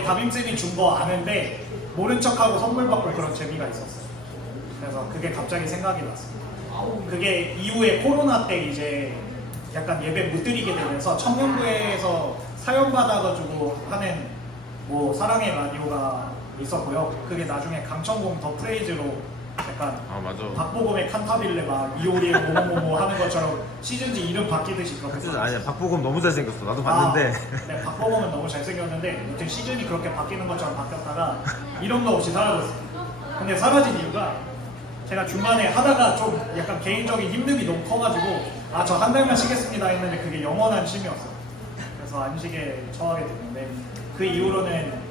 그게 담임쌤이 준 거 아는데 모른 척하고 선물 받고 그런 재미가 있었어요. 그래서 그게 갑자기 생각이 났어요. 그게 이후에 코로나 때 이제 약간 예배 못 드리게 되면서 청년부에서 사연 받아가지고 하는 뭐 사랑의 라디오가 있었고요. 그게 나중에 강천공 더 프레이즈로 약간 맞아. 박보검의 칸타빌레 막 이효리의 뭐뭐뭐 하는 것처럼 시즌지 이름 바뀌듯이 그렇게 아니야, 박보검 너무 잘생겼어. 나도 봤는데. 네, 박보검은 너무 잘생겼는데 아무튼 시즌이 그렇게 바뀌는 것처럼 바뀌었다가 이름도 없이 사라졌어요. 근데 사라진 이유가 제가 중간에 하다가 좀 약간 개인적인 힘듦이 너무 커가지고 저 한 달만 쉬겠습니다 했는데 그게 영원한 쉼이었어요. 그래서 안식에 처하게 됐는데 그 이후로는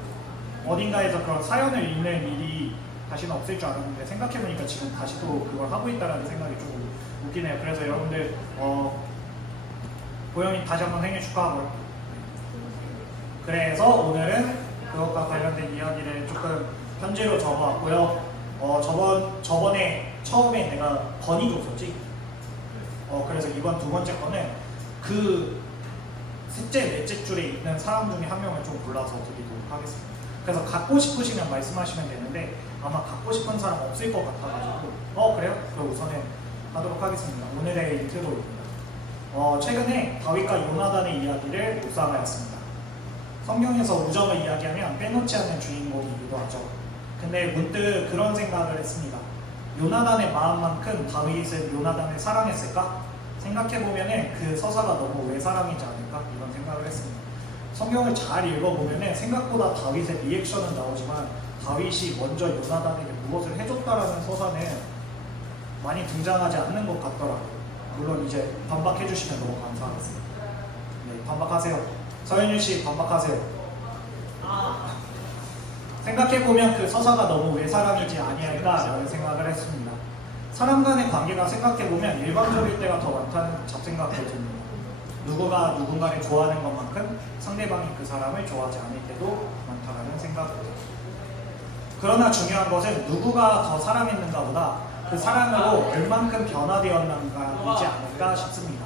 어딘가에서 그런 사연을 읽는 일이 다시는 없을 줄 알았는데 생각해보니까 지금 다시 또 그걸 하고 있다는 생각이 조금 웃기네요. 그래서 여러분들 보영이 다시 한번 생일 축하하고요. 그래서 오늘은 그것과 관련된 이야기를 조금 편지로 적어왔고요. 저번에 처음에 내가 건의 줬었지. 그래서 이번 두 번째 거는 그 셋째, 넷째 줄에 있는 사람 중에 한 명을 좀 골라서 드리도록 하겠습니다. 그래서 갖고 싶으시면 말씀하시면 되는데 아마 갖고 싶은 사람 없을 것 같아가지고 그래요? 그럼 우선은 하도록 하겠습니다. 오늘의 인트로입니다. 최근에 다윗과 요나단의 이야기를 묵상하였습니다. 성경에서 우정을 이야기하면 빼놓지 않는 주인공이기도 하죠. 근데 문득 그런 생각을 했습니다. 요나단의 마음만큼 다윗은 요나단을 사랑했을까? 생각해보면 그 서사가 너무 외사랑이지 않을까? 이런 생각을 했습니다. 성경을 잘 읽어보면 생각보다 다윗의 리액션은 나오지만 다윗이 먼저 요나단에게 무엇을 해줬다라는 서사는 많이 등장하지 않는 것 같더라고요. 물론 이제 반박해주시면 너무 감사하겠습니다. 네, 반박하세요. 서현유씨 반박하세요. 생각해보면 그 서사가 너무 외사랑이지 아니할까라는 생각을 했습니다. 사람 간의 관계가 생각해보면 일방적일 때가 더 많다는 잡생각도 듭니다. 누구가 누군가를 좋아하는 것만큼 상대방이 그 사람을 좋아하지 않을 때도 많다라는 생각도 듭니다. 그러나 중요한 것은 누구가 더 사랑했는가 보다 그 사랑으로 얼만큼 변화되었는가이지 않을까 싶습니다.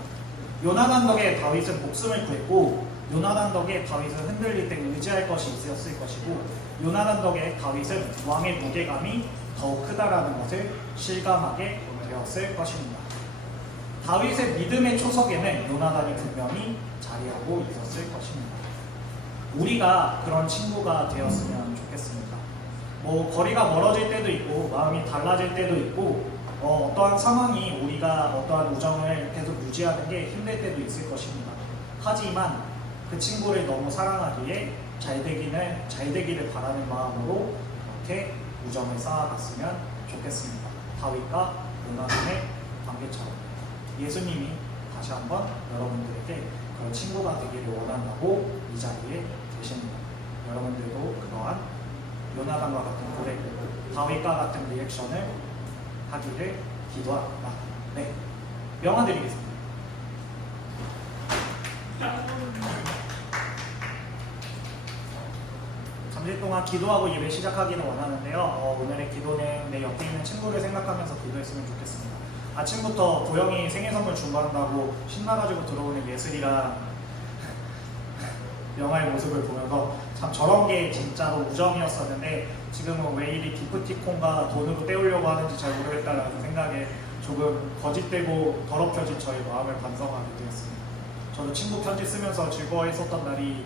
요나단 덕에 다윗은 목숨을 구했고 요나단 덕에 다윗은 흔들릴 때 의지할 것이 있었을 것이고 요나단 덕에 다윗은 왕의 무게감이 더욱 크다라는 것을 실감하게 되었을 것입니다. 다윗의 믿음의 초석에는 요나단이 분명히 자리하고 있었을 것입니다. 우리가 그런 친구가 되었으면 좋겠습니다. 거리가 멀어질 때도 있고 마음이 달라질 때도 있고 어떠한 상황이 우리가 어떠한 우정을 계속 유지하는 게 힘들 때도 있을 것입니다. 하지만 그 친구를 너무 사랑하기에 잘 되기를 바라는 마음으로 이렇게 우정을 쌓아갔으면 좋겠습니다. 다윗과 요나단의 관계처럼 예수님이 다시 한번 여러분들에게 그런 친구가 되기를 원한다고 이 자리에 계십니다. 여러분들도 그러한 요나단과 같은 고백, 다윗과 같은 리액션을 하기를 기도합니다. 네, 명화 드리겠습니다. 잠시 동안 기도하고 예배 시작하기는 원하는데요. 오늘의 기도는 내 옆에 있는 친구를 생각하면서 기도했으면 좋겠습니다. 아침부터 보영이 생일 선물 준비한다고 신나가지고 들어오는 예슬이랑 영화의 모습을 보면서 참 저런 게 진짜로 우정이었었는데 지금은 왜 이리 기프티콘과 돈으로 때우려고 하는지 잘 모르겠다라는 생각에 조금 거짓되고 더럽혀진 저의 마음을 반성하게 되었습니다. 저도 친구 편지 쓰면서 즐거워했었던 날이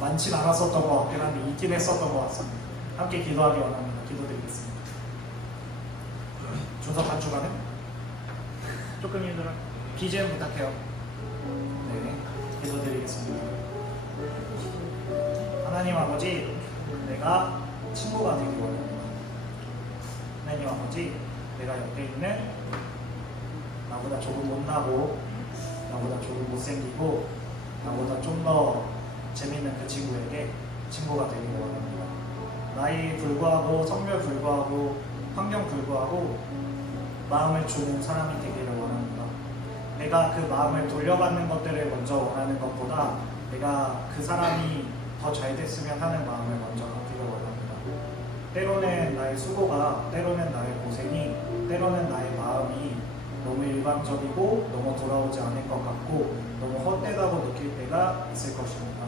많진 않았었던 것 같긴 한데 있긴 했었던 것 같습니다. 함께 기도하기 원합니다. 기도드리겠습니다. 준석 한 주간은? 조금 힘들어요. BGM 부탁해요. 네, 기도드리겠습니다. 하나님 아버지, 내가 친구가 되기 원합니다. 하나님 아버지, 내가 옆에 있는 나보다 조금 못나고 나보다 조금 못생기고 나보다 좀 더 재밌는 그 친구에게 친구가 되기 원합니다. 나이 불구하고 성별 불구하고 환경 불구하고 마음을 주는 사람이 되기를 원합니다. 내가 그 마음을 돌려받는 것들을 먼저 원하는 것보다 내가 그 사람이 더 잘 됐으면 하는 마음을 먼저 갖기를 원합니다. 때로는 나의 수고가, 때로는 나의 고생이, 때로는 나의 마음이 너무 일방적이고 너무 돌아오지 않을 것 같고 너무 헛되다고 느낄 때가 있을 것입니다.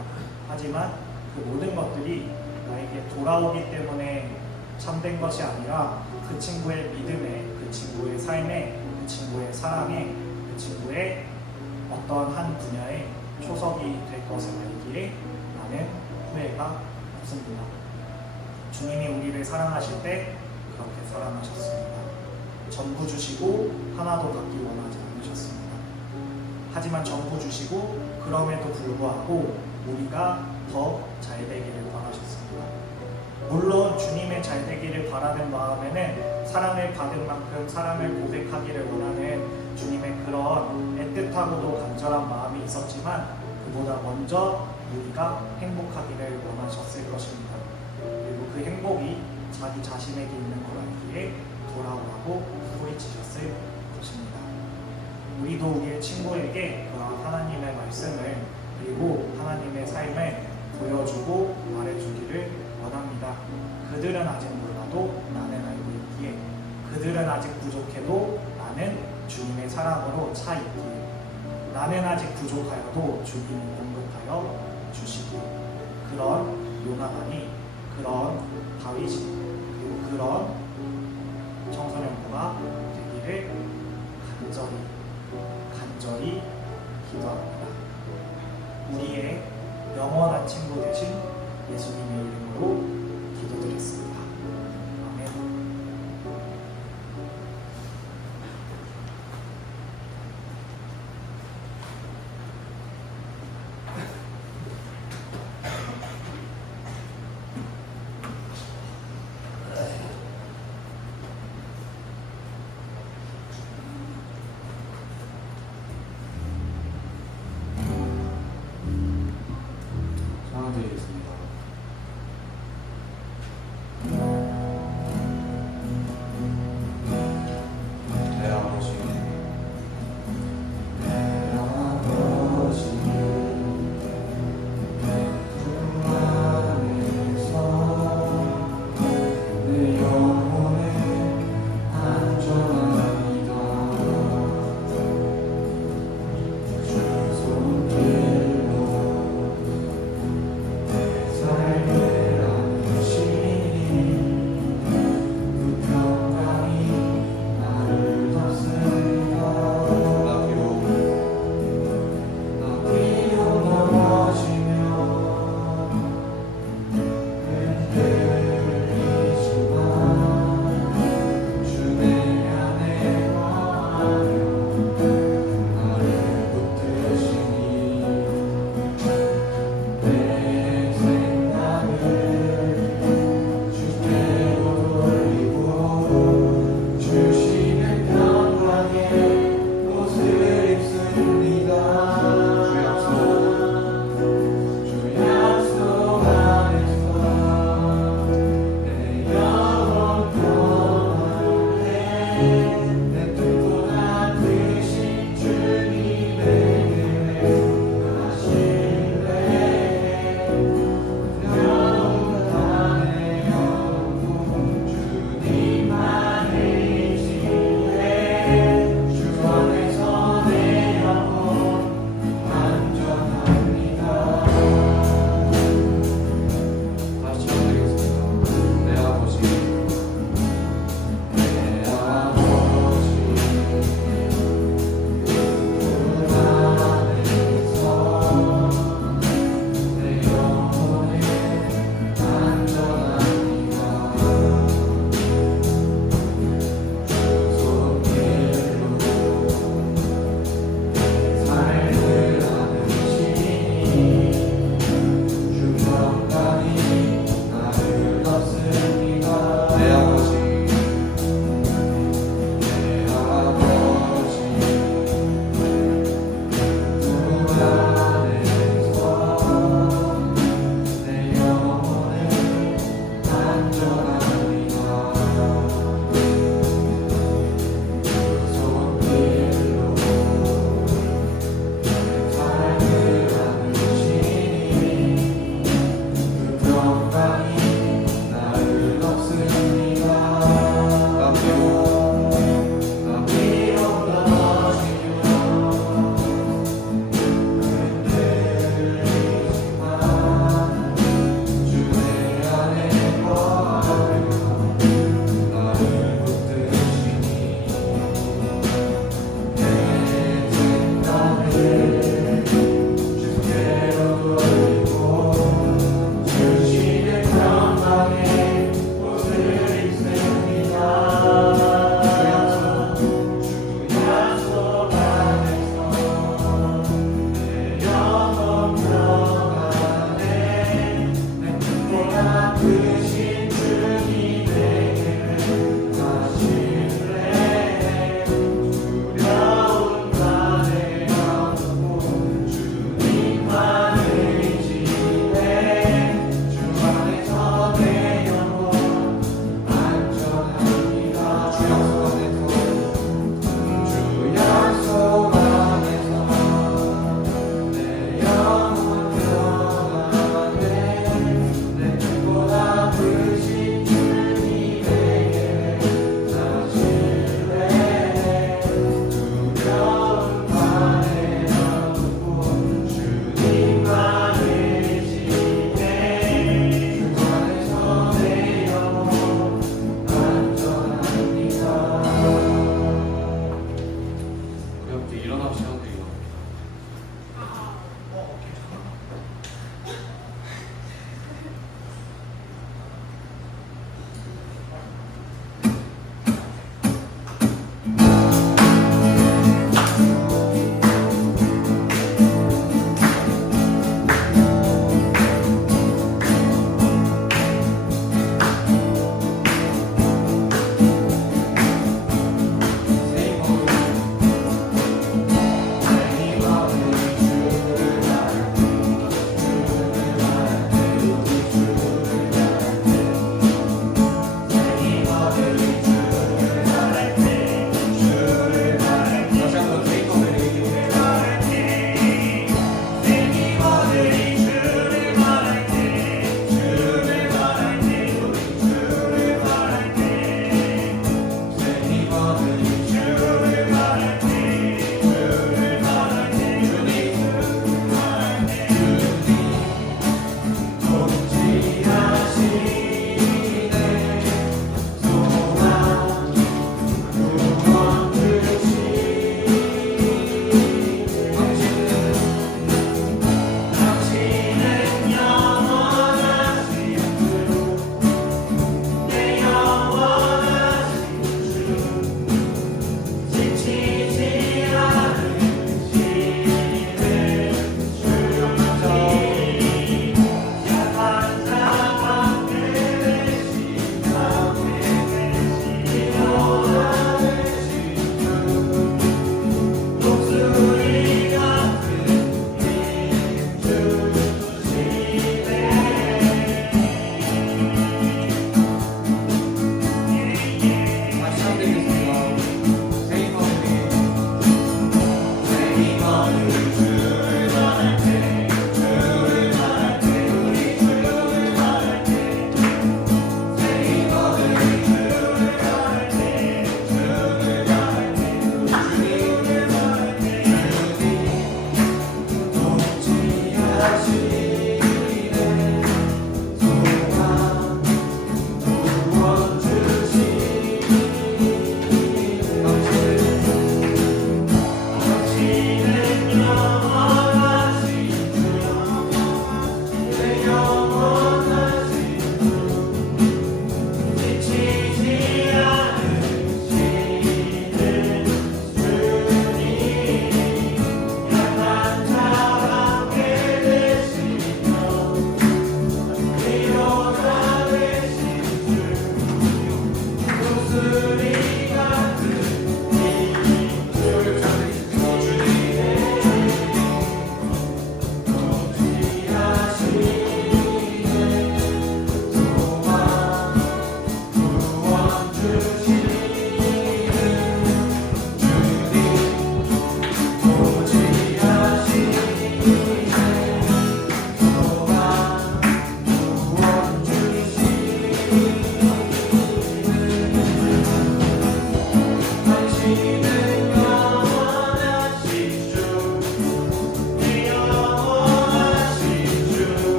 하지만 그 모든 것들이 나에게 돌아오기 때문에 참된 것이 아니라 그 친구의 믿음에, 그 친구의 삶에, 그 친구의 사랑에, 그 친구의 어떤 한 분야에 초석이 될 것을 알기에 나는 후회가 없습니다. 주님이 우리를 사랑하실 때 그렇게 사랑하셨습니다. 전부 주시고 하나도 받기 원하지 않으셨습니다. 하지만 전부 주시고 그럼에도 불구하고 우리가 더 잘되기를 바라셨습니다. 물론 주님의 잘되기를 바라는 마음에는 사랑을 받은 만큼 사랑을 고백하기를 원하는 주님의 그런 애틋하고도 간절한 마음이 있었지만 그보다 먼저 우리가 행복하기를 원하셨을 것입니다. 그리고 그 행복이 자기 자신에게 있는 걸 알기에 돌아오라고 소리치셨을 것입니다. 우리도 우리의 친구에게 그런 하나님의 말씀을 그리고 하나님의 삶을 보여주고 말해주기를 원합니다. 그들은 아직 몰라도 나는 알고 있기에, 그들은 아직 부족해도 나는 주님의 사랑으로 차 있기에, 나는 아직 부족하여도 주님이 공급하여 주시기에, 그런 요나단이, 그런 다윗이, 그리고 그런 청소년부가 되기를 간절히 기도합니다. 우리의 영원한 친구 되신 예수님의 이름으로 기도드렸습니다. 아멘. 사랑드리겠습니다. 크신 주님 내게는 다시 래 두려운 날에 영고 주님만 의지해 주 안에서 내 영혼 안전합니다. 주 약속 안에서 내 영혼 평안해 내 꿈보다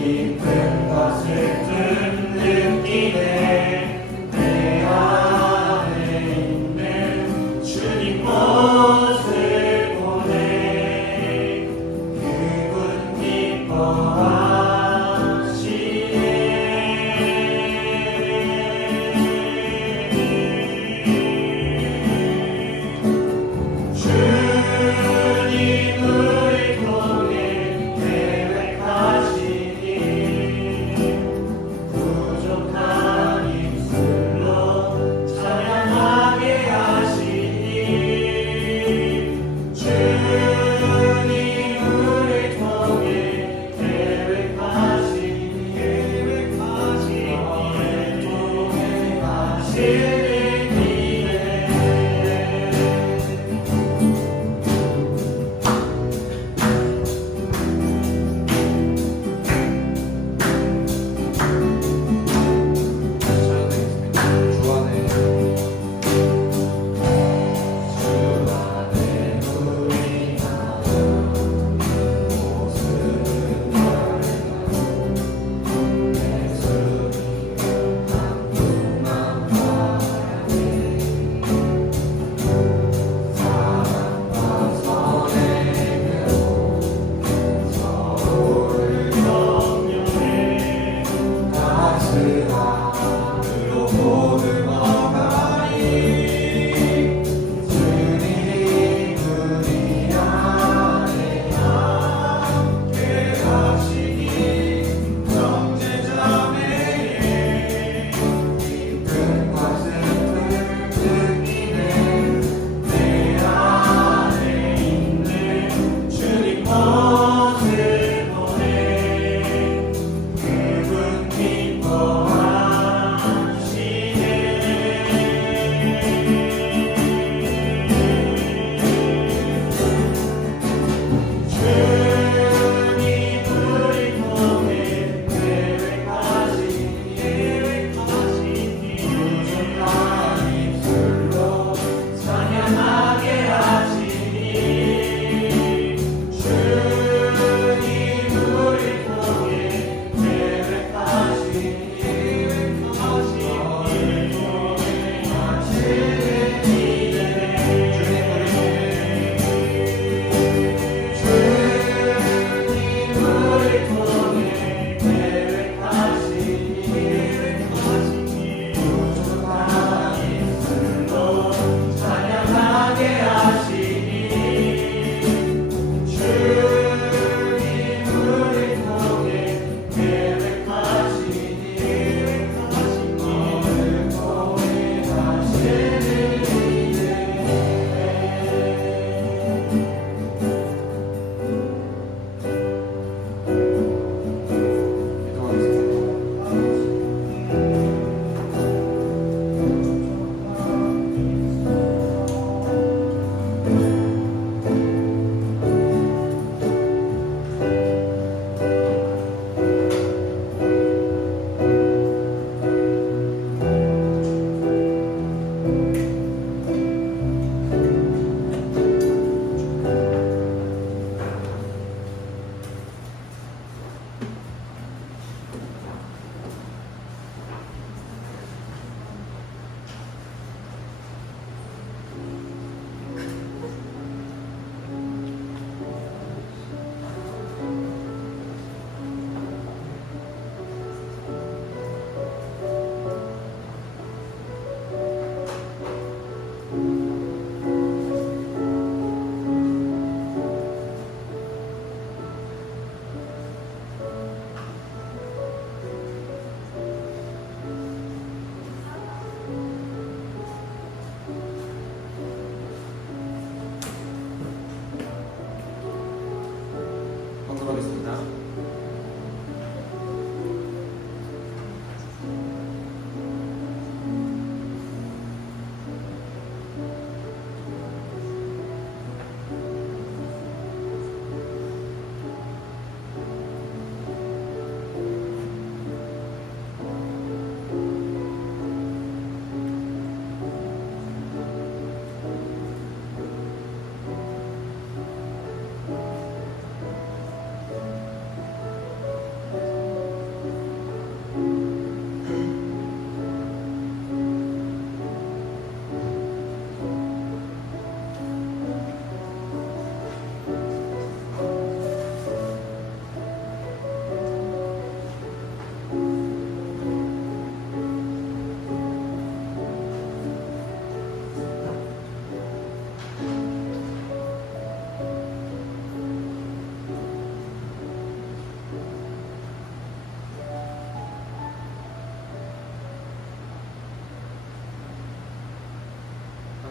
깊은 것을 좀 느끼네 내 안에 있는 주님 모습 보네 그분 기뻐하시네 주님을 통해 계획하시니 부족한 입술로 찬양하게 하시니 주님을 통해 계획하시니 너를 통해 하시는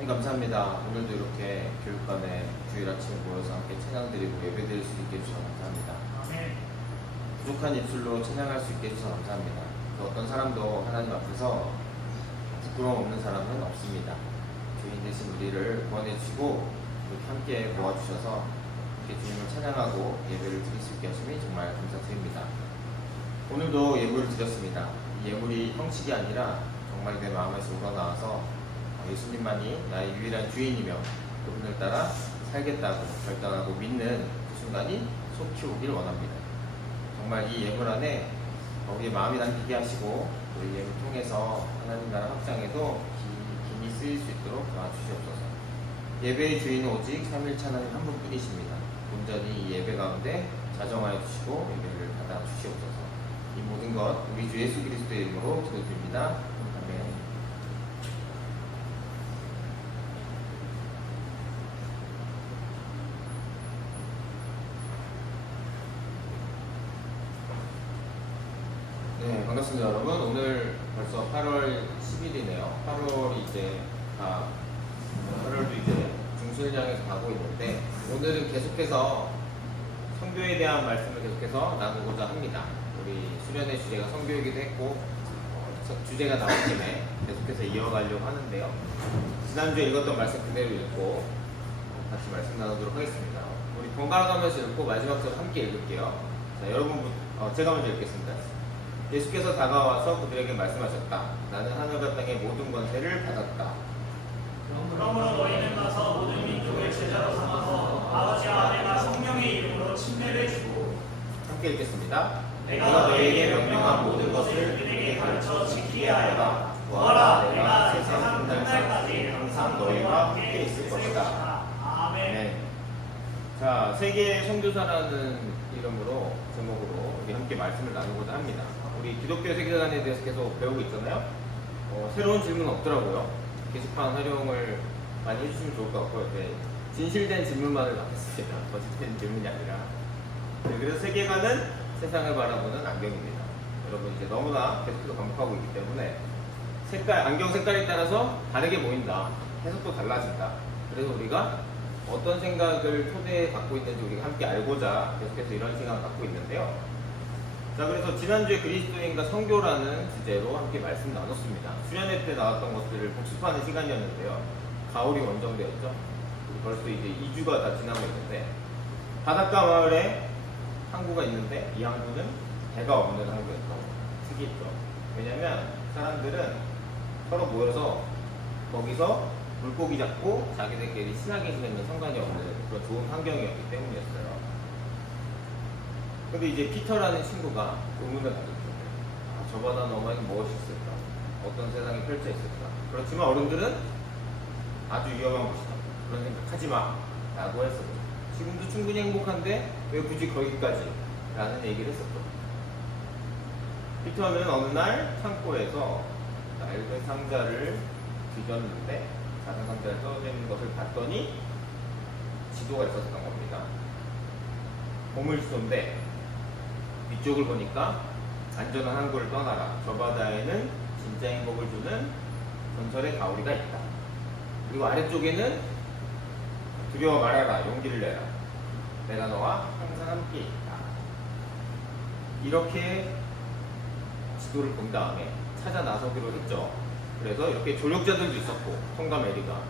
감사합니다. 오늘도 이렇게 교육관에 주일 아침에 모여서 함께 찬양드리고 예배드릴 수 있게 해주셔서 감사합니다. 아멘. 부족한 입술로 찬양할 수 있게 해주셔서 감사합니다. 그 어떤 사람도 하나님 앞에서 부끄러움 없는 사람은 없습니다. 주인 되신 우리를 구원해 주시고 이렇게 함께 모아주셔서 이렇게 주님을 찬양하고 예배를 드릴 수 있게 하심이 정말 감사드립니다. 오늘도 예물을 드렸습니다. 이 예물이 형식이 아니라 정말 내 마음에서 우러나와서 예수님만이 나의 유일한 주인이며 그분을 따라 살겠다고 결단하고 믿는 그 순간이 속히 오길 원합니다. 정말 이 예물 안에 우리의 마음이 담기게 하시고 우리 예물 통해서 하나님 나라 확장에도 긴히 쓰일 수 있도록 도와주시옵소서. 예배의 주인은 오직 삼일차 하나님 한 분뿐이십니다. 온전히 이 예배 가운데 자정하여 주시고 예배를 받아 주시옵소서. 이 모든 것 우리 주 예수 그리스도의 이름으로 기도드립니다. 아멘. 네, 반갑습니다 여러분. 오늘 벌써 8월 10일이네요. 8월이 이제 8월도 이제 중순을 향해서 가고 있는데 오늘은 계속해서 성교에 대한 말씀을 계속해서 나누고자 합니다. 우리 수련의 주제가 성교이기도 했고 주제가 나온 김에 계속해서 이어가려고 하는데요. 지난주에 읽었던 말씀 그대로 읽고 다시 말씀 나누도록 하겠습니다. 우리 번갈아가면서 읽고 마지막 절 함께 읽을게요. 자, 여러분 제가 먼저 읽겠습니다. 예수께서 다가와서 그들에게 말씀하셨다. 나는 하늘과 땅의 모든 권세를 받았다. 그러므로 너희는 가서 모든 민족을 제자로 삼아서 아버지와 아들과 성령의 이름으로 침례를 주고 함께 읽겠습니다. 내가 너희에게 명령한 모든 것을 그들에게 가르쳐 지키게 하여라. 보아라, 내가 세상 끝날까지 항상 너희와 함께 있을 것이다. 아멘. 네. 자, 세계 선교사라는 이름으로 제목으로 우리 함께 말씀을 나누고자 합니다. 우리 기독교 세계관에 대해서 계속 배우고 있잖아요. 새로운 질문 없더라고요. 게시판 활용을 많이 해주시면 좋을 것 같고요. 네. 진실된 질문만을 받겠습니다. 거짓된 질문이 아니라. 네, 그래서 세계관은 세상을 바라보는 안경입니다. 여러분 이제 너무나 계속해서 반복하고 있기 때문에 안경 색깔에 따라서 다르게 보인다. 해석도 달라진다. 그래서 우리가 어떤 생각을 토대에 갖고 있는지 우리가 함께 알고자 계속해서 이런 생각을 갖고 있는데요. 자, 그래서 지난주에 그리스도인과 성교라는 주제로 함께 말씀 나눴습니다. 수련회 때 나왔던 것들을 복습하는 시간이었는데요. 가을이 원정대였죠. 벌써 이제 2주가 다 지나고 있는데 바닷가 마을에 항구가 있는데 이 항구는 배가 없는 항구였던 특이했죠. 왜냐면 사람들은 서로 모여서 거기서 물고기 잡고 자기들끼리 친하게 지내면 상관이 없는 그런 좋은 환경이었기 때문이었어요. 근데 이제 피터라는 친구가 의문을 가졌죠. 저 바다 너머에는 무엇이 있을까? 어떤 세상이 펼쳐 있을까? 그렇지만 어른들은 아주 위험한 곳이다. 그런 생각하지 마. 라고 했었죠. 지금도 충분히 행복한데 왜 굳이 거기까지? 라는 얘기를 했었죠. 피터는 어느 날 창고에서 낡은 상자를 뒤졌는데 작은 상자에 써져 있는 것을 봤더니 지도가 있었던 겁니다. 보물지도인데 위쪽을 보니까 안전한 항구를 떠나라. 저 바다에는 진짜 행복을 주는 전설의 가오리가 있다. 그리고 아래쪽에는 두려워 말아라. 용기를 내라. 내가 너와 항상 함께 있다. 이렇게 지도를 본 다음에 찾아 나서기로 했죠. 그래서 이렇게 조력자들도 있었고 톰과 메리가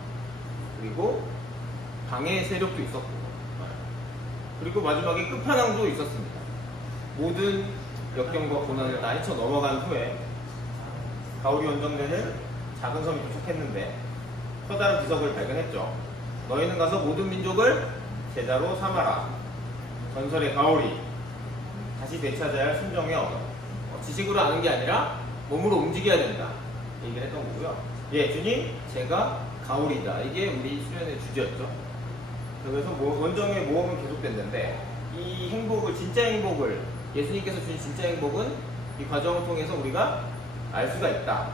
그리고 방해 세력도 있었고 그리고 마지막에 끝판왕도 있었습니다. 모든 역경과 고난을 다 헤쳐 넘어간 후에 가오리 원정대는 작은 섬이 도착했는데 커다란 비석을 발견했죠. 너희는 가서 모든 민족을 제자로 삼아라. 전설의 가오리 다시 되찾아야 할 순정의 언어. 지식으로 아는 게 아니라 몸으로 움직여야 된다. 얘기를 했던 거고요. 예, 주님, 제가 가오리다. 이게 우리 수련의 주제였죠. 그래서 원정의 모험은 계속됐는데 이 행복을, 진짜 행복을 예수님께서 주신 진짜 행복은 이 과정을 통해서 우리가 알 수가 있다.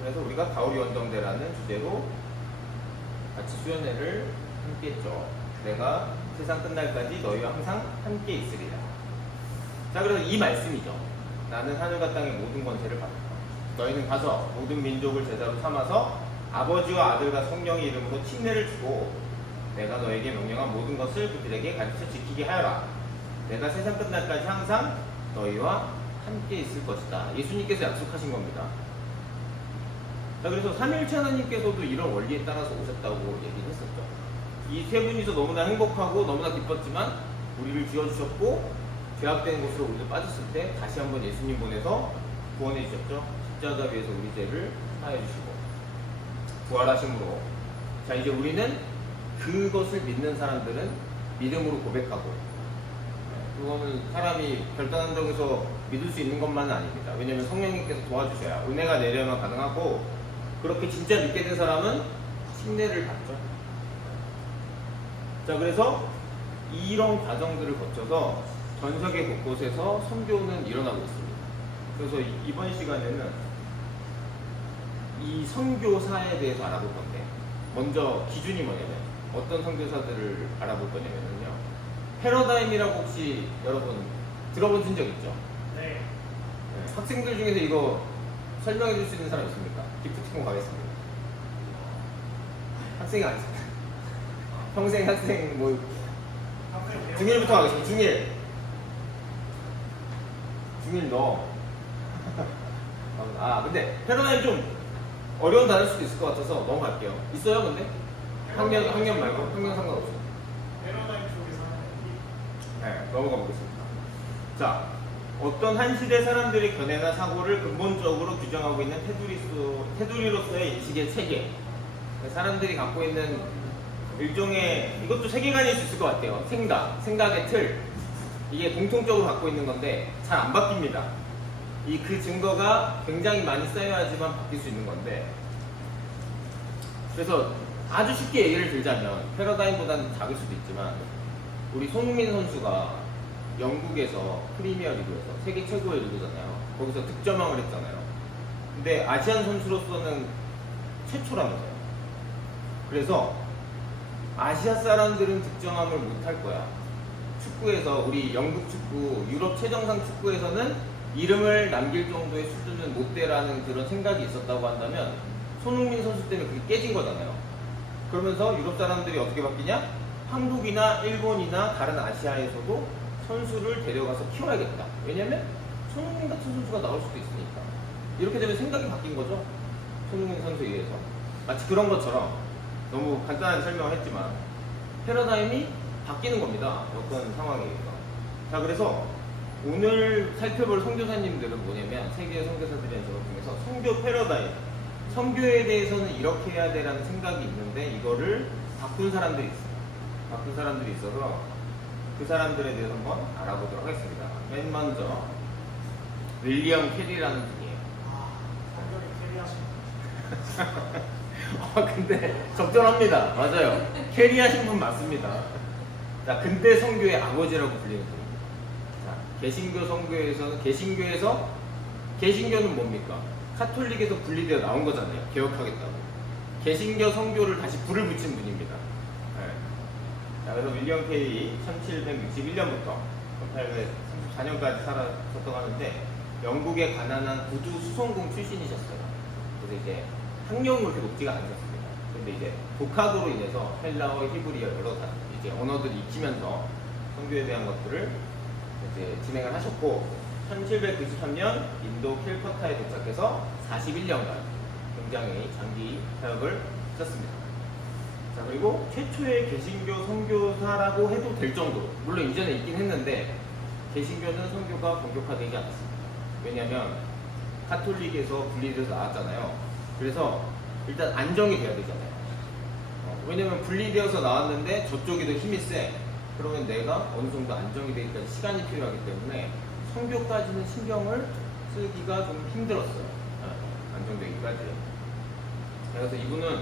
그래서 우리가 가오리 원정대라는 주제로 같이 수련회를 함께 했죠. 내가 세상 끝날까지 너희와 항상 함께 있으리라. 자, 그래서 이 말씀이죠. 나는 하늘과 땅의 모든 권세를 받았다. 너희는 가서 모든 민족을 제자로 삼아서 아버지와 아들과 성령의 이름으로 침례를 주고 내가 너에게 명령한 모든 것을 그들에게 가르쳐 지키게 하여라. 내가 세상 끝날까지 항상 너희와 함께 있을 것이다. 예수님께서 약속하신 겁니다. 자, 그래서 삼위일체 하나님께서도 이런 원리에 따라서 오셨다고 얘기를 했었죠. 이 세 분이서 너무나 행복하고 너무나 기뻤지만 우리를 지어주셨고 죄악된 곳으로 우리도 빠졌을 때 다시 한번 예수님 보내서 구원해 주셨죠. 십자가 위에서 우리 죄를 사해 주시고 부활하심으로, 자 이제 우리는 그것을 믿는 사람들은 믿음으로 고백하고, 그거는 사람이 결단한다고 믿을 수 있는 것만은 아닙니다. 왜냐하면 성령님께서 도와주셔야 은혜가 내려야만 가능하고, 그렇게 진짜 믿게 된 사람은 침례를 받죠. 자, 그래서 이런 과정들을 거쳐서 전 세계 곳곳에서 선교는 일어나고 있습니다. 그래서 이번 시간에는 이 선교사에 대해서 알아볼 건데, 먼저 기준이 뭐냐면 어떤 선교사들을 알아볼 거냐면요, 패러다임이라고 혹시 여러분 들어보신 적 있죠? 네. 학생들 중에서 이거 설명해 줄 수 있는 사람 있습니까? 기프티콘 가겠습니다. 학생이 아니잖아요. 평생 학생 뭐 중1부터 가겠습니다. 중1 너. 근데 패러다임 좀 어려운 단어일 수도 있을 것 같아서 넘어갈게요. 있어요 근데? 학년 말고? 학년 상관없어요. 패러다임 쪽에서 하는 네, 넘어가 보겠습니다. 자, 어떤 한 시대 사람들의 견해나 사고를 근본적으로 규정하고 있는 테두리로서의 인식의 체계, 사람들이 갖고 있는 일종의, 이것도 세계관일 수 있을 것 같아요. 생각의 틀, 이게 공통적으로 갖고 있는 건데 잘 안 바뀝니다. 그 증거가 굉장히 많이 쌓여야지만 바뀔 수 있는 건데, 그래서 아주 쉽게 얘기를 들자면, 패러다임보다는 작을 수도 있지만 우리 손흥민 선수가 영국에서 프리미어 리그에서 세계 최고의 리그잖아요. 거기서 득점왕을 했잖아요. 근데 아시안 선수로서는 최초라면서요. 그래서 아시아 사람들은 득점왕을 못할 거야. 축구에서, 우리 영국 축구, 유럽 최정상 축구에서는 이름을 남길 정도의 수준은 못 돼라는 그런 생각이 있었다고 한다면, 손흥민 선수 때문에 그게 깨진 거잖아요. 그러면서 유럽 사람들이 어떻게 바뀌냐? 한국이나 일본이나 다른 아시아에서도 선수를 데려가서 키워야겠다. 왜냐면 손흥민 같은 선수가 나올 수도 있으니까. 이렇게 되면 생각이 바뀐 거죠. 손흥민 선수에 의해서. 마치 그런 것처럼, 너무 간단한 설명을 했지만 패러다임이 바뀌는 겁니다. 어떤 상황에 의해서. 자, 그래서 오늘 살펴볼 선교사님들은 뭐냐면, 세계 선교사들의 저것 중에서 선교 패러다임, 선교에 대해서는 이렇게 해야 되라는 생각이 있는데 이거를 바꾼 사람들이 있어요. 바꾼 사람들이 있어서 그 사람들에 대해서 한번 알아보도록 하겠습니다. 맨 먼저 윌리엄 캐리라는 분이에요. 캐리하시는 근데 적절합니다. 맞아요. 캐리하신 분 맞습니다. 자, 근대 선교의 아버지라고 불리는 분입니다. 자, 개신교 선교에서는, 개신교는 뭡니까? 카톨릭에서 분리되어 나온 거잖아요. 개혁하겠다고. 개신교 선교를 다시 불을 붙인 분입니다. 네. 자, 그래서 윌리엄 캐리 1761년부터 1834년까지 살았었다고 하는데, 영국의 가난한 구두 수송공 출신이셨어요. 그래서 이제 학력은 그렇게 높지가 않으셨습니다. 근데 이제 독학으로 인해서 헬라어, 히브리어 여러 이제 언어들을 익히면서 선교에 대한 것들을 이제 진행을 하셨고, 1793년 인도 캘커타에 도착해서 41년간 굉장히 장기 사역을 하셨습니다. 자, 그리고 최초의 개신교 선교사라고 해도 될 정도로, 물론 이전에 있긴 했는데 개신교는 선교가 본격화되지 않았습니다. 왜냐하면 카톨릭에서 분리돼서 나왔잖아요. 그래서 일단 안정이 돼야 되잖아요. 왜냐면 분리되어서 나왔는데 저쪽이 더 힘이 세. 그러면 내가 어느 정도 안정이 되기까지 시간이 필요하기 때문에 선교까지는 신경을 쓰기가 좀 힘들었어요. 안정되기까지. 그래서 이분은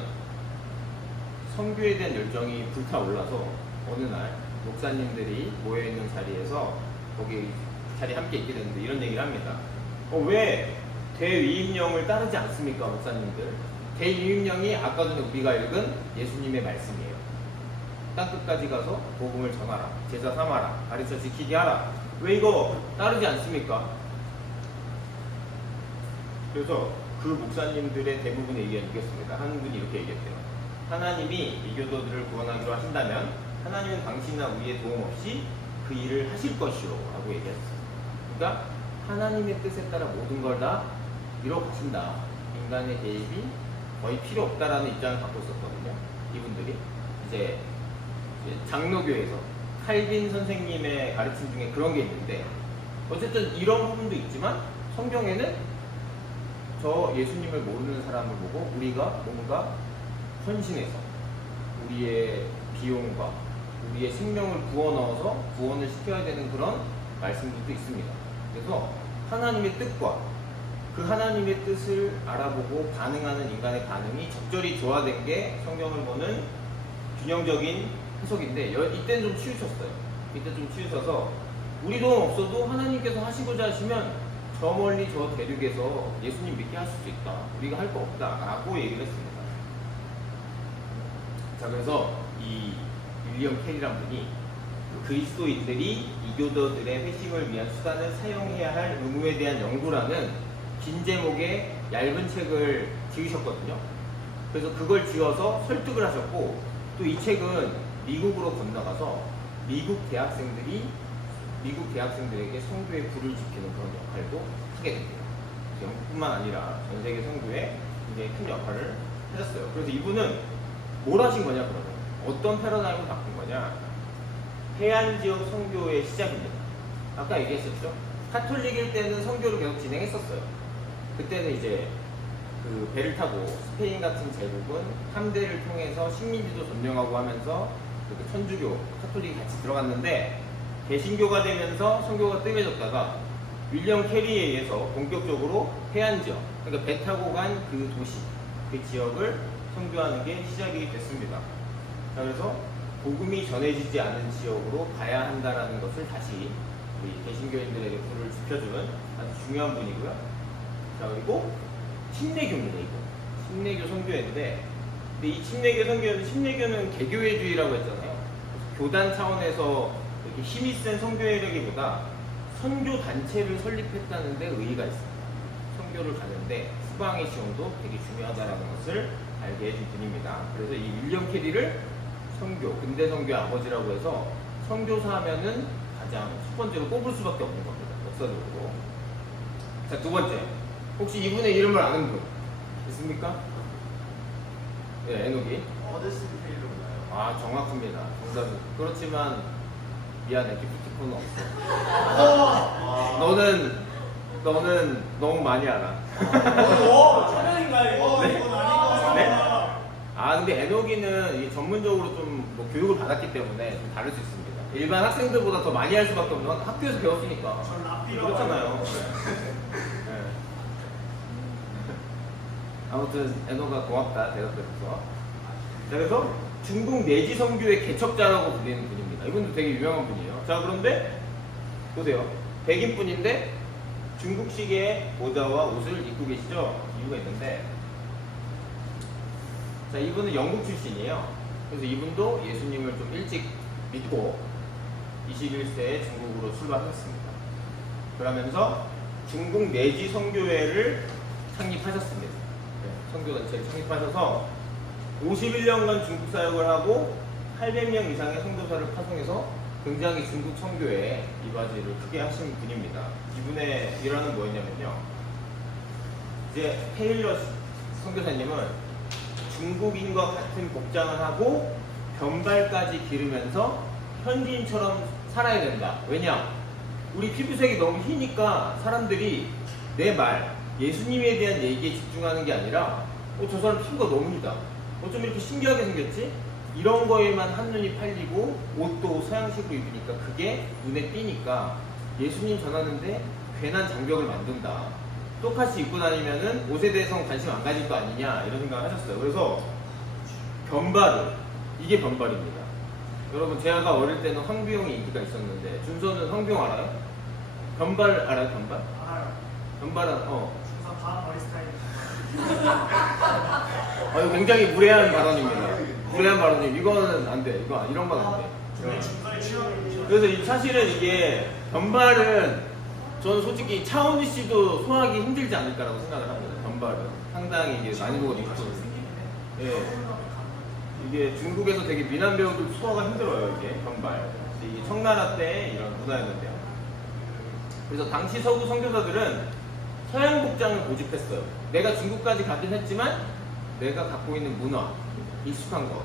선교에 대한 열정이 불타올라서 어느 날 목사님들이 모여있는 자리에서, 거기 자리에 함께 있게 됐는데 이런 얘기를 합니다. 왜 대위임령을 따르지 않습니까, 목사님들? 대위임령이 아까 전에 우리가 읽은 예수님의 말씀이에요. 땅끝까지 가서 복음을 전하라, 제자 삼아라, 가르쳐 지키게 하라. 왜 이거 따르지 않습니까? 그래서 그 목사님들의 대부분의 의견이 이겼습니다. 한 분이 이렇게 얘기했대요. 하나님이 이교도들을 구원하기로 하신다면 하나님은 당신이나 우리의 도움 없이 그 일을 하실 것이요 라고 얘기했어요. 그러니까 하나님의 뜻에 따라 모든 걸 다 이뤄가신다. 인간의 개입이 거의 필요 없다라는 입장을 갖고 있었거든요. 이분들이 이제 장로교에서 칼빈 선생님의 가르침 중에 그런 게 있는데, 어쨌든 이런 부분도 있지만 성경에는 저 예수님을 모르는 사람을 보고 우리가 뭔가 헌신해서 우리의 비용과 우리의 생명을 부어 넣어서 구원을 시켜야 되는 그런 말씀들도 있습니다. 그래서 하나님의 뜻과 그 하나님의 뜻을 알아보고 반응하는 인간의 반응이 적절히 조화된 게 성경을 보는 균형적인 해석인데, 이때는 좀 치우쳤어요. 이때 좀 치우쳐서 우리 도움 없어도 하나님께서 하시고자 하시면 저 멀리 저 대륙에서 예수님 믿게 하실 수 있다. 우리가 할 거 없다. 라고 얘기를 했습니다. 자, 그래서 이 윌리엄 캐리란 분이 그리스도인들이 이교도들의 회심을 위한 수단을 사용해야 할 의무에 대한 연구라는 긴 제목의 얇은 책을 지으셨거든요. 그래서 그걸 지어서 설득을 하셨고, 또 이 책은 미국으로 건너가서 미국 대학생들에게 성교의 불을 지피는 그런 역할도 하게 됩니다. 영국뿐만 아니라 전 세계 성교에 굉장히 큰 역할을 하셨어요. 그래서 이분은 뭘 하신 거냐, 그러면 어떤 패러다임을 바꾼 거냐? 해안 지역 선교의 시작입니다. 아까 얘기했었죠? 카톨릭일 때는 선교를 계속 진행했었어요. 그때는 이제 그 배를 타고 스페인 같은 제국은 함대를 통해서 식민지도 점령하고 하면서 그 천주교, 카톨릭이 같이 들어갔는데, 개신교가 되면서 선교가 뜸해졌다가 윌리엄 캐리에 의해서 본격적으로 해안 지역, 그러니까 배 타고 간 그 도시, 그 지역을 선교하는 게 시작이 됐습니다. 자, 그래서 복음이 전해지지 않은 지역으로 가야 한다는 것을 다시 우리 개신교인들에게 불을 지펴주는 아주 중요한 분이고요. 자, 그리고 침례교입니다. 이거 침례교 선교회인데, 근데 이 침례교는 개교회주의라고 했잖아요. 교단 차원에서 이렇게 힘이 센 선교회라기보다 선교 단체를 설립했다는 데 의의가 있습니다. 선교를 가는데 후방의 지원도 되게 중요하다는 것을 알게 해준 분입니다. 그래서 이 윌리엄 캐리를 근대 선교의 아버지라고 해서 선교사 하면은 가장 첫 번째로 꼽을 수밖에 없는 겁니다. 역사적으로. 자, 두 번째. 혹시 이분의 이름을 아는 분 있습니까? 네, 에녹이. 어데슨 페일로 나요. 아, 정확합니다. 정답은. 그렇지만 미안해, 기프티콘은 없어. 너는 너무 많이 알아. 촬영인가요? 이거? 네? 이건 아닌 것 같아요. 네? 아, 근데 에녹이는 이게 전문적으로 좀 뭐 교육을 받았기 때문에 좀 다를 수 있습니다. 일반 학생들보다 더 많이 할 수밖에 없는 건 학교에서 배웠으니까. 전 랍비로 그렇잖아요. 네. 아무튼 에녹아 고맙다, 대답해줘서. 자, 그래서 중국 내지 선교의 개척자라고 불리는 분입니다. 이분도 되게 유명한 분이에요. 자, 그런데 보세요. 백인분인데 중국식의 모자와 옷을 입고 계시죠? 이유가 있는데, 자, 이분은 영국 출신이에요. 그래서 이분도 예수님을 좀 일찍 믿고 21세에 중국으로 출발했습니다. 그러면서 중국 내지 선교회를 창립하셨습니다. 네, 선교단체를 창립하셔서 51년간 중국 사역을 하고 800명 이상의 선교사를 파송해서 굉장히 중국 선교에 이바지를 크게 하신 분입니다. 이분의 일화는 뭐였냐면요. 이제 테일러 선교사님은 중국인과 같은 복장을 하고 변발까지 기르면서 현지인처럼 살아야 된다. 왜냐? 우리 피부색이 너무 희니까 사람들이 내 말, 예수님에 대한 얘기에 집중하는 게 아니라 저 사람 피부가 너무 희다. 어쩜 이렇게 신기하게 생겼지? 이런 거에만 한눈이 팔리고 옷도 서양식으로 입으니까 그게 눈에 띄니까 예수님 전하는데 괜한 장벽을 만든다. 똑같이 입고 다니면은 옷에 대해서는 관심 안 가질 거 아니냐 이런 생각을 하셨어요. 그래서 이게 변발입니다. 여러분, 제가 어릴 때는 황비용이 인기가 있었는데, 준서는 황비용 알아요? 변발 알아요? 변발? 알아요. 변발은 중사 다음 머리 스타일. 이거 굉장히 무례한 발언입니다. 무례한 발언이 이거는 안 돼. 이런 건 안 돼. 저희 중사의 취업이 그래서 사실은 이게 변발은 저는 솔직히 차은희 씨도 소화하기 힘들지 않을까라고 생각을 합니다. 변발은. 상당히 이게 많이 보거든요. 예. 이게 중국에서 되게 미남 배우들 소화가 힘들어요. 이게 정말. 이 청나라 때 이런 문화였는데요. 그래서 당시 서구 선교사들은 서양 복장을 고집했어요. 내가 중국까지 가긴 했지만 내가 갖고 있는 문화, 익숙한 거.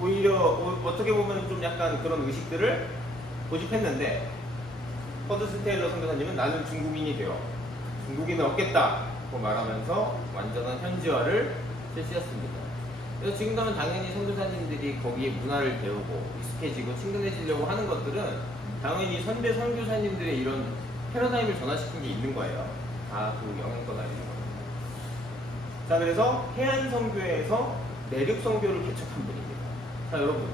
오히려 어떻게 보면 좀 약간 그런 의식들을 고집했는데 허드슨 테일러 선교사님은 나는 중국인이 되어 중국인을 얻겠다고 말하면서 완전한 현지화를 실시했습니다. 그래서 지금 가면 당연히 선교사님들이 거기에 문화를 배우고 익숙해지고 친근해지려고 하는 것들은 당연히 선배 선교사님들의 이런 패러다임을 전환시킨 게 있는 거예요. 다 그 영향권 아니는 거예요. 자, 그래서 해안 선교에서 내륙 선교를 개척한 분입니다. 자, 여러분,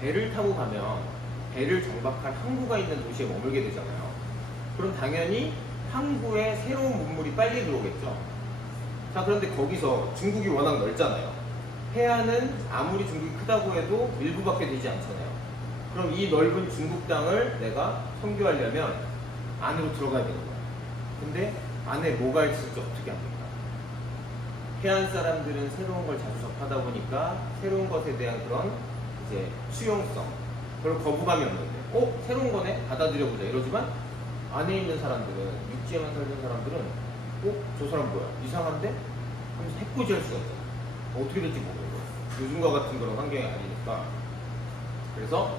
배를 타고 가면 배를 정박할 항구가 있는 도시에 머물게 되잖아요. 그럼 당연히 항구에 새로운 문물이 빨리 들어오겠죠. 자, 그런데 거기서 중국이 워낙 넓잖아요. 해안은 아무리 중국이 크다고 해도 일부밖에 되지 않잖아요. 그럼 이 넓은 중국 땅을 내가 선교하려면 안으로 들어가야 되는 거예요. 근데 안에 뭐가 있을지 어떻게 합니까? 해안 사람들은 새로운 걸 자주 접하다 보니까 새로운 것에 대한 그런 이제 수용성, 별로 거부감이 없는데, 새로운 거네? 받아들여보자 이러지만 안에 있는 사람들은, 육지에만 살던 사람들은, 저 사람 뭐야? 이상한데? 하면서 해코지할 수가 있잖아. 어떻게 될지 모르는 거예요. 요즘과 같은 그런 환경이 아니니까. 그래서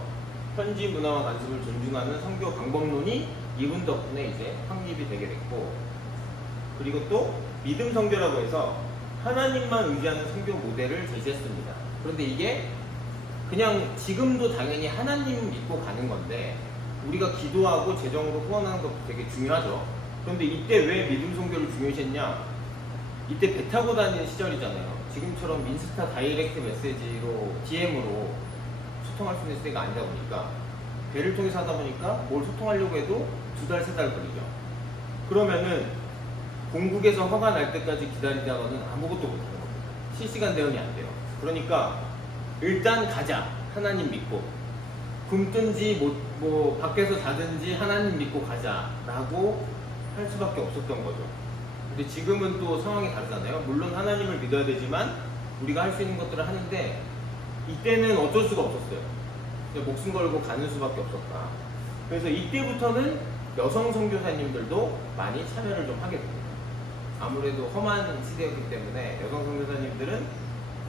현지 문화와 관습을 존중하는 선교 방법론이 이분 덕분에 이제 확립이 되게 됐고, 그리고 또 믿음 선교라고 해서 하나님만 의지하는 선교 모델을 제시했습니다. 그런데 이게 그냥 지금도 당연히 하나님 믿고 가는 건데 우리가 기도하고 재정으로 후원하는 것도 되게 중요하죠. 그런데 이때 왜 믿음 선교를 중요시했냐? 이때 배 타고 다니는 시절이잖아요. 지금처럼 인스타 다이렉트 메시지로 DM으로 소통할 수 있는 시대가 아니다 보니까 배를 통해서 하다 보니까 뭘 소통하려고 해도 2달, 3달 걸리죠. 그러면은 공국에서 허가 날 때까지 기다리다가는 아무것도 못하는 겁니다. 실시간 대응이 안 돼요. 그러니까 일단 가자. 하나님 믿고 굶든지 뭐 밖에서 자든지 하나님 믿고 가자라고 할 수밖에 없었던 거죠. 근데 지금은 또 상황이 다르잖아요. 물론 하나님을 믿어야 되지만 우리가 할 수 있는 것들을 하는데 이때는 어쩔 수가 없었어요. 목숨 걸고 가는 수밖에 없었다. 그래서 이때부터는 여성 선교사님들도 많이 참여를 좀 하게 됩니다. 아무래도 험한 시대였기 때문에 여성 선교사님들은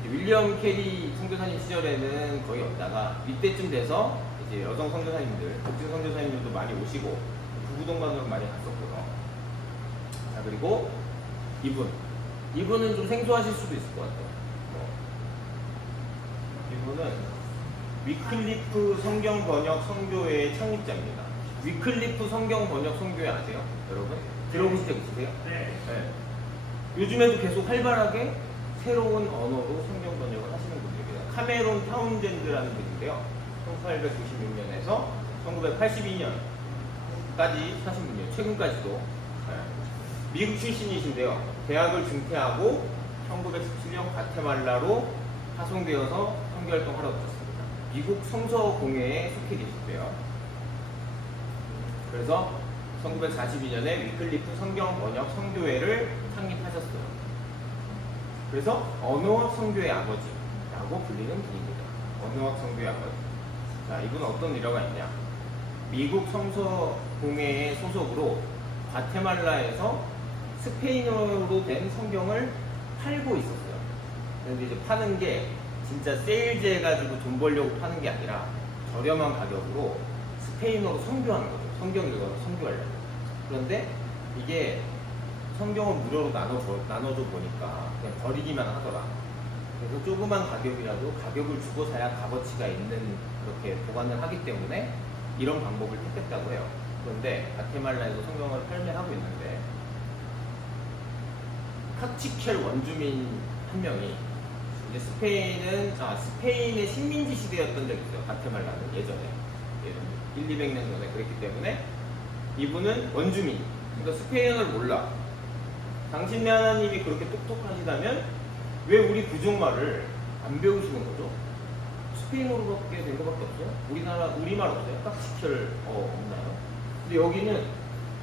윌리엄 캐리 선교사님 시절에는 거의 없다가 이때쯤 돼서 이제 여성 선교사님들, 독진 선교사님들도 많이 오시고 부부 동반으로 많이 갔었고요. 자, 그리고 이분은 좀 생소하실 수도 있을 것 같아요. 이분은 위클리프 성경 번역 선교회의 창립자입니다. 위클리프 성경 번역 선교회 아세요, 여러분? 들어보신 적 있으세요? 네. 요즘에도 계속 활발하게 새로운 언어로 성경 번역을 하시는 분들입니다. 카메론 타운젠드라는 분인데요. 1896년에서 1982년까지 사신 분이에요. 최근까지도. 미국 출신이신데요. 대학을 중퇴하고 1917년 과테말라로 파송되어서 선교활동하러 오셨습니다. 미국 성서공회에 속해 계시대요. 그래서 1942년에 위클리프 성경 번역 선교회를 창립하셨어요. 그래서 언어학 선교의 아버지라고 불리는 분입니다. 언어학 선교의 아버지. 자, 이분은 어떤 일화가 있냐? 미국 성서공회의 소속으로 과테말라에서 스페인어로 된 성경을 팔고 있었어요. 그런데 이제 파는 게 진짜 세일즈 해가지고 돈 벌려고 파는 게 아니라 저렴한 가격으로 스페인어로 선교하는 거죠. 성경 읽어서 선교하려고. 그런데 이게 성경을 무료로 나눠줘 보니까 그냥 버리기만 하더라. 그래서 조그만 가격이라도 가격을 주고 사야 값어치가 있는 그렇게 보관을 하기 때문에 이런 방법을 택했다고 해요. 그런데 과테말라에서 성경을 판매하고 있는데 카치켈 원주민 한 명이 이제 스페인의 식민지 시대였던 적이 있어요. 과테말라는 예전에 1, 200년 전에 그랬기 때문에 이분은 원주민, 그러니까 스페인어를 몰라. 당신네 하나님이 그렇게 똑똑하시다면 왜 우리 부족말을 안 배우시는 거죠? 스페인어로밖에 된 것밖에 없어요? 우리말 없어요? 카치켈 없나요? 근데 여기는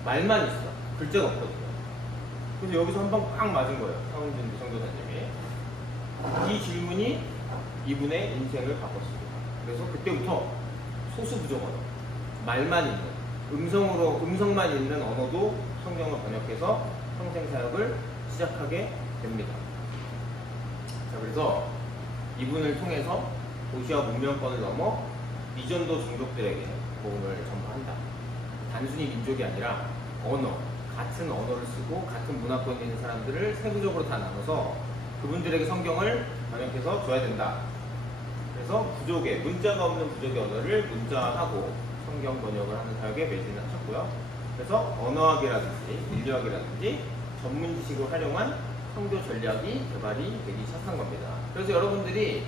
말만 있어. 글자가 없거든요. 그래서 여기서 한 방 꽉 맞은 거예요. 차원준 성교사님이. 이 질문이 이분의 인생을 바꿨습니다. 그래서 그때부터 소수 부족 언어, 말만 있는, 음성만 있는 언어도 성경을 번역해서 평생 사역을 시작하게 됩니다. 자, 그래서 이분을 통해서 도시와 문명권을 넘어 미전도 종족들에게 복음을 전파한다. 단순히 민족이 아니라 언어, 같은 언어를 쓰고 같은 문화권에 있는 사람들을 세부적으로 다 나눠서 그분들에게 성경을 번역해서 줘야 된다. 그래서 부족의, 문자가 없는 부족의 언어를 문자하고 성경 번역을 하는 사역에 매진을 하셨고요. 그래서 언어학이라든지 인류학이라든지 전문 지식을 활용한 선교 전략이 개발이 되기 시작한 겁니다. 그래서 여러분들이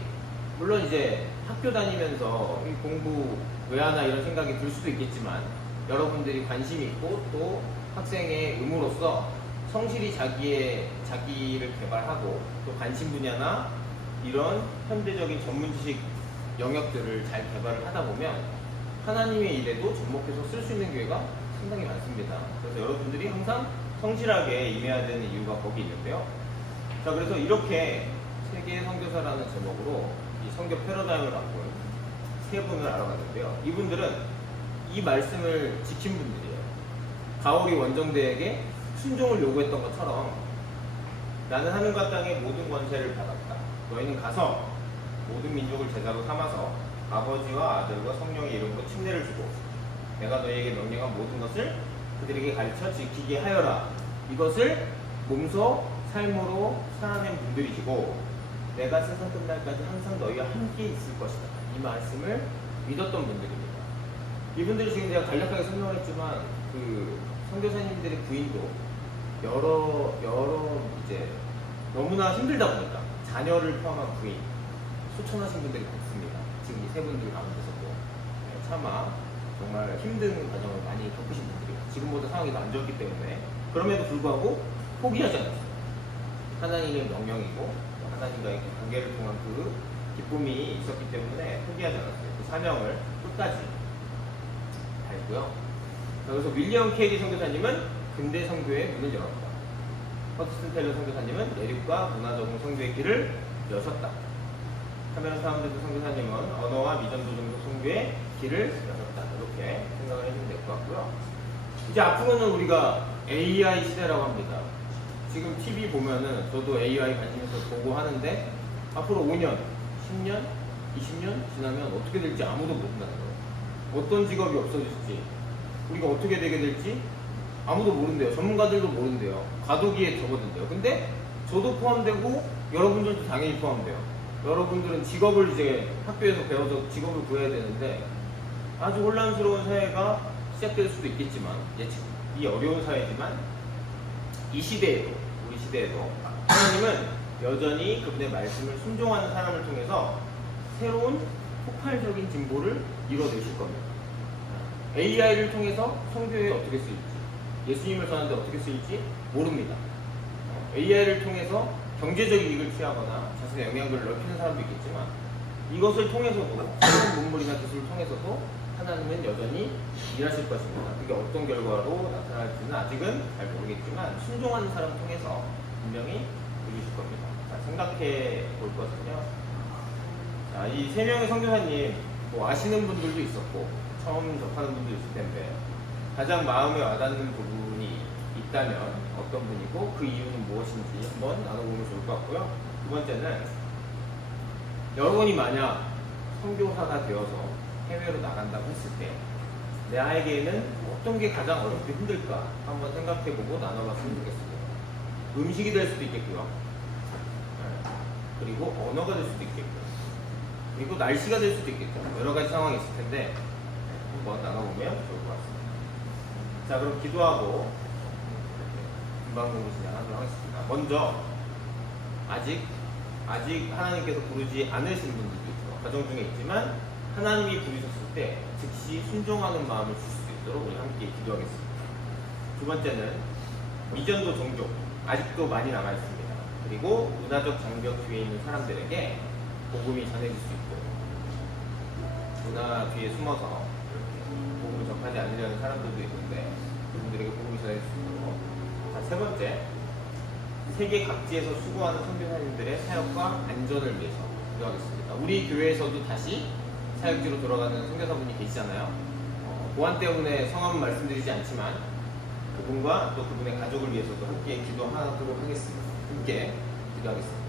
물론 이제 학교 다니면서 이 공부 왜 하나 이런 생각이 들 수도 있겠지만 여러분들이 관심이 있고 또 학생의 의무로서 성실히 자기를 개발하고 또 관심 분야나 이런 현대적인 전문 지식 영역들을 잘 개발을 하다 보면 하나님의 일에도 접목해서 쓸 수 있는 기회가 상당히 많습니다. 그래서 여러분들이 항상 성실하게 임해야 되는 이유가 거기 있는데요. 자, 그래서 이렇게 세계의 선교사라는 제목으로 이 선교 패러다임을 바꾼 세 분을 알아봤는데요. 이분들은 이 말씀을 지킨 분들이에요. 가오리 원정대에게 순종을 요구했던 것처럼 나는 하늘과 땅의 모든 권세를 받았다. 너희는 가서 모든 민족을 제자로 삼아서 아버지와 아들과 성령의 이름으로 침례를 주고 내가 너희에게 명령한 모든 것을 그들에게 가르쳐 지키게 하여라. 이것을 몸소 삶으로 살아낸 분들이시고 내가 세상 끝날까지 항상 너희와 함께 있을 것이다. 이 말씀을 믿었던 분들입니다. 이분들이 지금 제가 간략하게 설명을 했지만 그 선교사님들의 부인도 여러 이제 너무나 힘들다 보니까 자녀를 포함한 부인 소천하신 분들이 많습니다. 지금 이 세 분들 가운데서도 차마 정말 힘든 과정을 많이 겪으신 분들이에요. 지금보다 상황이 더 안 좋기 때문에 그럼에도 불구하고 포기하지 않았어요. 하나님의 명령이고 하나님과의 관계를 통한 그 기쁨이 있었기 때문에 포기하지 않았어요. 그 사명을 끝까지 달고요. 그래서 윌리엄 케이리 선교사님은 근대 선교의 문을 열었다. 허드슨 테일러 선교사님은 내륙과 문화적인 선교의 길을 여셨다. 카메론 사운드드 선교사님은 언어와 미전도 종족 선교의 길을 여셨다. 이렇게 생각을 해주면 될 것 같고요. 이제 앞으로는 우리가 AI 시대라고 합니다. 지금 TV 보면은 저도 AI 관심 있어서 보고 하는데 앞으로 5년, 10년, 20년 지나면 어떻게 될지 아무도 모른다는 거예요. 어떤 직업이 없어질지, 우리가 어떻게 되게 될지 아무도 모른대요. 전문가들도 모른대요. 과도기에 접어든대요. 근데 저도 포함되고 여러분들도 당연히 포함돼요. 여러분들은 직업을 이제 학교에서 배워서 직업을 구해야 되는데 아주 혼란스러운 사회가 시작될 수도 있겠지만 예측이 어려운 사회지만 이 시대에도 우리 시대에도 하나님은 여전히 그분의 말씀을 순종하는 사람을 통해서 새로운 폭발적인 진보를 이뤄내실 겁니다. AI를 통해서 선교에 어떻게 쓰일지, 예수님을 전하는데 어떻게 쓰일지 모릅니다. AI를 통해서 경제적 이익을 취하거나 자신의 영향력을 넓히는 사람도 있겠지만 이것을 통해서도 새로운 문물이나 기술을 통해서도 하나님은 여전히 일하실 것입니다. 그게 어떤 결과로 나타날지는 아직은 잘 모르겠지만 순종하는 사람 통해서 분명히 이루실 겁니다. 자, 생각해 볼 것은요. 자, 이 세 명의 선교사님 뭐 아시는 분들도 있었고 처음 접하는 분도 있을 텐데 가장 마음에 와닿는 부분이 있다면 어떤 분이고 그 이유는 무엇인지 한번 나눠보면 좋을 것 같고요. 두 번째는 여러분이 만약 선교사가 되어서 해외로 나간다고 했을 때 나에게는 어떤 게 가장 어렵고 힘들까 한번 생각해보고 나눠봤으면 좋겠습니다. 음식이 될 수도 있겠고요. 그리고 언어가 될 수도 있겠고요. 그리고 날씨가 될 수도 있겠죠. 여러 가지 상황이 있을 텐데 한번 나눠보면 좋을 것 같습니다. 자, 그럼 기도하고 금방 공부 진행하도록 하겠습니다. 먼저 아직 하나님께서 부르지 않으신 분들도 있고 가정 중에 있지만 하나님이 부르셨을 때 즉시 순종하는 마음을 줄 수 있도록 우리 함께 기도하겠습니다. 두 번째는 미전도 종족 아직도 많이 남아 있습니다. 그리고 문화적 장벽 뒤에 있는 사람들에게 복음이 전해질 수 있고 문화 뒤에 숨어서 이렇게 복음을 접하지 않으려는 사람들도 있는데 그분들에게 복음이 전해질 수 있도록. 자, 세 번째 세계 각지에서 수고하는 선교사님들의 사역과 안전을 위해서 기도하겠습니다. 우리 교회에서도 다시 사역지로 돌아가는 선교사분이 계시잖아요. 보안 때문에 성함은 말씀드리지 않지만 그분과 또 그분의 가족을 위해서도 함께 기도하도록 하겠습니다. 함께 기도하겠습니다.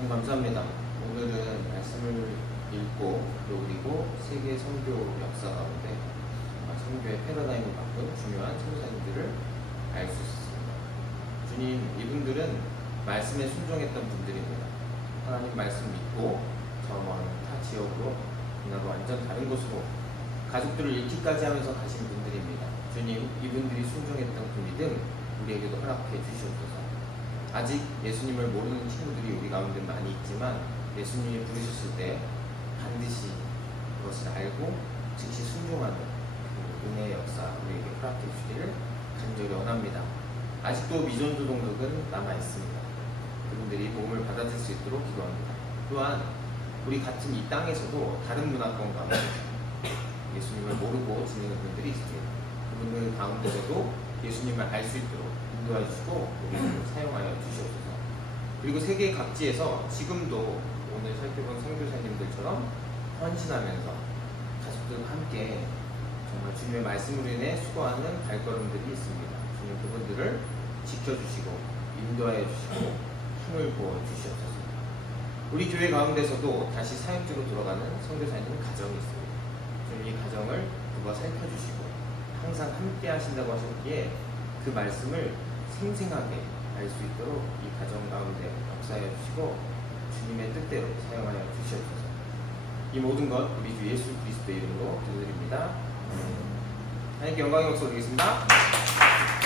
하나님 감사합니다. 오늘은 말씀을 읽고 또 그리고 세계 선교 역사 가운데 선교의 패러다임을 바꾼 중요한 선교사님들을 알 수 있었습니다. 주님, 이분들은 말씀에 순종했던 분들입니다. 하나님 말씀 믿고 저먼 타 지역으로 나로 완전 다른 곳으로 가족들을 잃기까지 하면서 가신 분들입니다. 주님, 이분들이 순종했던 그 믿음 우리에게도 허락해 주시옵소서. 아직 예수님을 모르는 친구들이 우리 가운데 많이 있지만 예수님이 부르셨을 때 반드시 그것을 알고 즉시 순종하는 그 은혜의 역사 우리에게 허락해 주시기를 간절히 원합니다. 아직도 미전도 동족은 남아 있습니다. 그분들이 복음을 받아들일 수 있도록 기도합니다. 또한 우리 같은 이 땅에서도 다른 문화권 가운데 예수님을 모르고 지내는 분들이 있습니다. 그분들 가운데서도 예수님을 알 수 있도록 인도해 주시고 우리를 사용하여 주시옵소서. 그리고 세계 각지에서 지금도 오늘 살펴본 선교사님들처럼 헌신하면서 가족들과 함께 정말 주님의 말씀으로 인해 수고하는 발걸음들이 있습니다. 주님 그분들을 지켜주시고 인도하여 주시고 힘을 부어 주시옵소서. 우리 교회 가운데서도 다시 사역지로 돌아가는 선교사님 가정이 있습니다. 주님 이 가정을 누가 살펴주시고 항상 함께 하신다고 하셨기에 그 말씀을 생생하게 알 수 있도록 이 가정 가운데 역사하여 주시고 주님의 뜻대로 사용하여 주시옵소서. 이 모든 것 우리 주 예수 그리스도의 이름으로 기도드립니다. 하나님께 영광의 목소리 드리겠습니다.